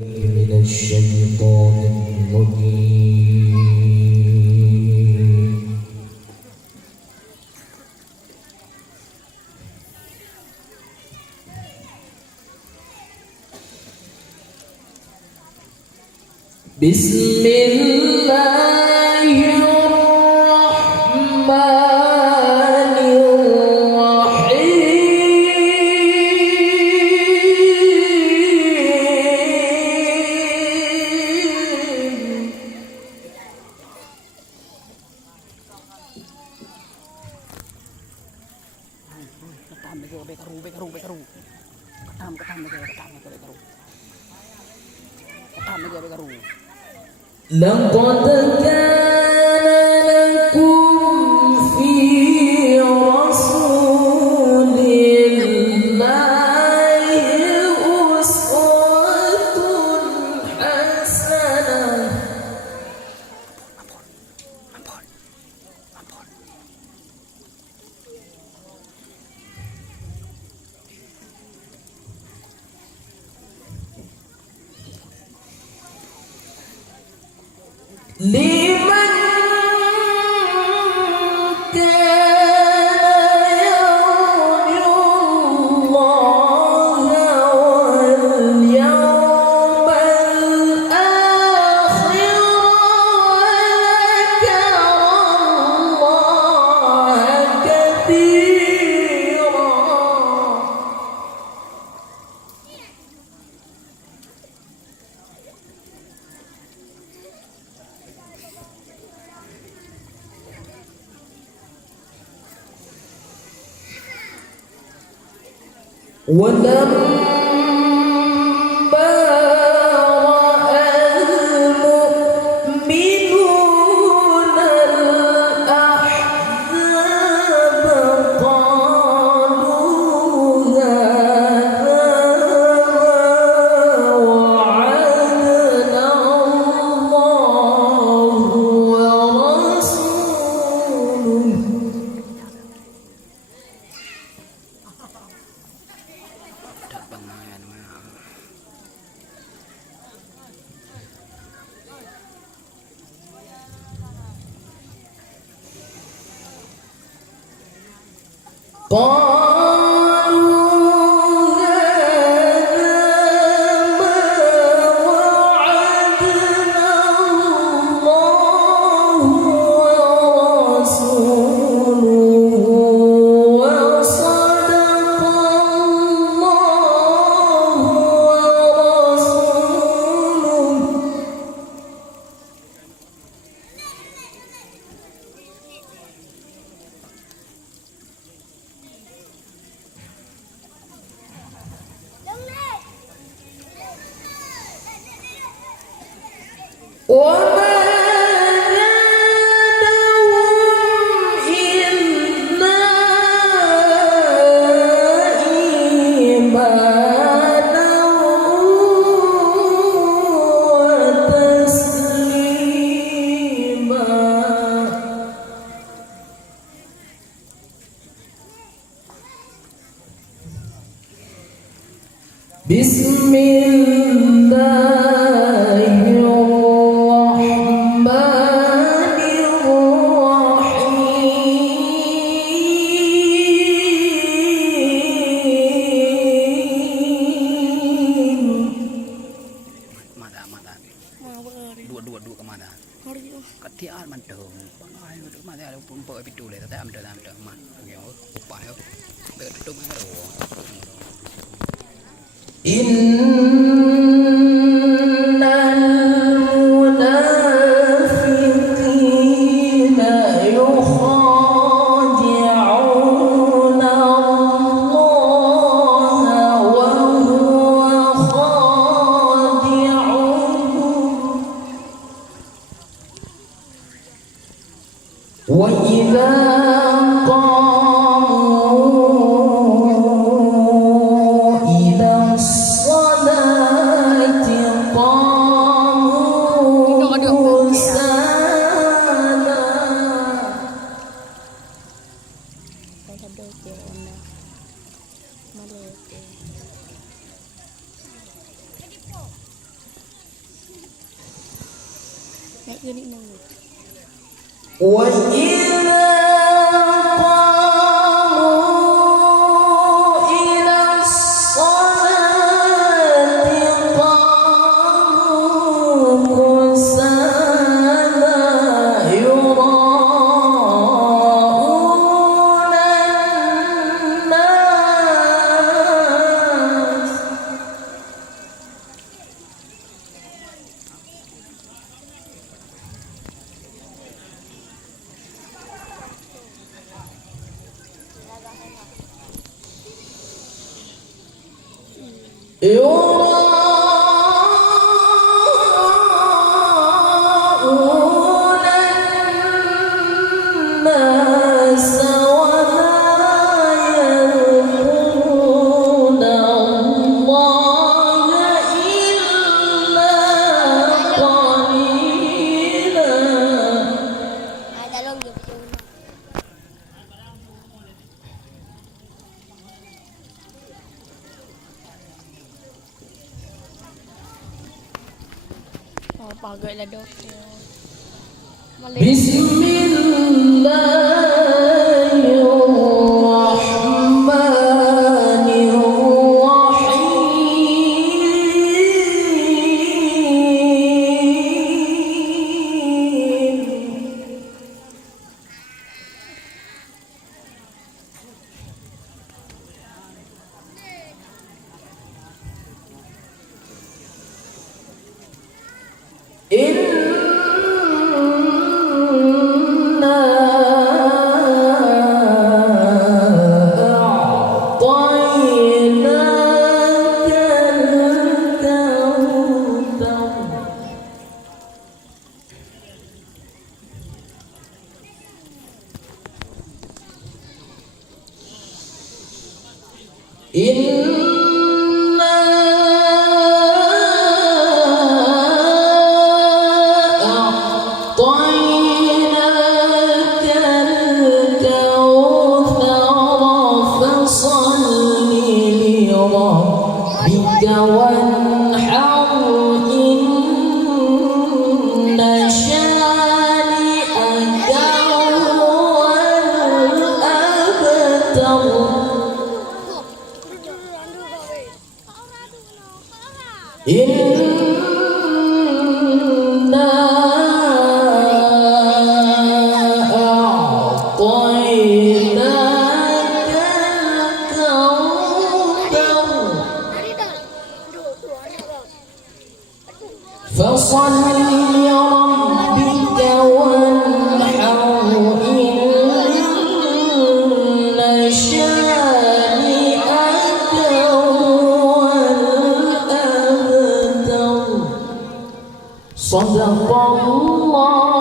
من الشيطان الرجيم. بسم الله الرحمن الرحيم. لقد كان لكم في رسول الله أسوة حسنة لمن كان يرجو الله واليوم الآخر وذكر الله كثيرا. ولما رأى المؤمنون الأحزاب قالوا هذا ما وعدنا الله ورسوله. قالوا هذا ما وعدنا الله ورسوله وصدق الله ورسوله. وما زادهم إلا إيمانا وتسليما. بسم الله الرحمن الرحيم. dua kemana? Ketiaan mandung. Mana ada pun boleh pitu le, tapi ambil mah. Yang upah ya. Betul mana ro. Innal munafiqina yukhadi'una Allah wa huwa khadi'uhum. وإذا قاموا إلى الصلاة قاموا كسالى. وإذا قاموا إلى الصلاة قاموا كسالى يراءون الناس يراءون الناس ولا يذكرون الله إلا قليلا Pagai lah doktor. بسم الله الرحمن الرحيم إنا أعطيناك الكوثر إنا أعطيناك الكوثر فصل لربك وانحر إن شانئك هو الأبتر إنا أعطيناك الكوثر فصل لربك وانحر إن شانئك هو الأبتر صدق الله